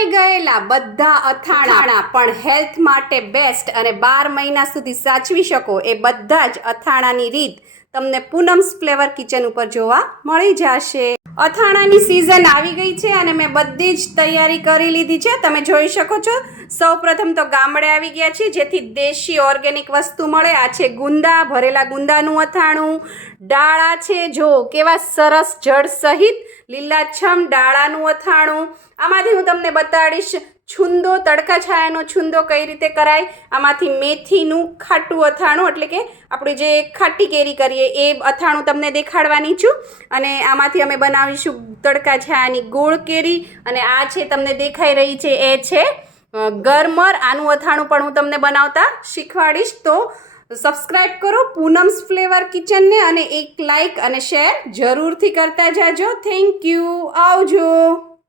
વેચાઈ ગયેલા બધા અથાણા પણ હેલ્થ માટે બેસ્ટ અને 12 મહિના સુધી સાચવી શકો એ બધા જ અથાણાની રીત તમને પૂનમ્સ ફ્લેવર કિચન ઉપર જોવા મળી જશે। અથાણાની સિઝન આવી ગઈ છે અને મેં બધી જ તૈયારી કરી લીધી છે। તમે જોઈ શકો છો સૌપ્રથમ તો ગામડે આવી ગયા છીએ જેથી દેશી ઓર્ગેનિક વસ્તુ મળે। આ છે ગુંદા, ભરેલા ગુંદાનું અથાણું, ડાળા છે જો કેવા સરસ જળ સહિત લીલાછમ ડાળાનું અથાણું। આમાંથી હું તમને બતાડીશ છુંદો, તડકા છાયાનો છુંદો કઈ રીતે કરાય। આમાંથી મેથીનું ખાટું અથાણું એટલે કે આપણે જે ખાટી કેરી કરીએ એ અથાણું તમને દેખાડવાની છું અને આમાંથી અમે બનાવીશું તડકા છાયાની ગોળ કેરી અને આ છે તમને દેખાઈ રહી છે એ છે ગરમર। આનું અથાણું પણ હું તમને બનાવતા શીખવાડીશ। તો સબસ્ક્રાઈબ કરો પૂનમ્સ ફ્લેવર કિચનને અને એક લાઈક અને શેર જરૂરથી કરતા જાજો। થેન્ક યુ, આવજો।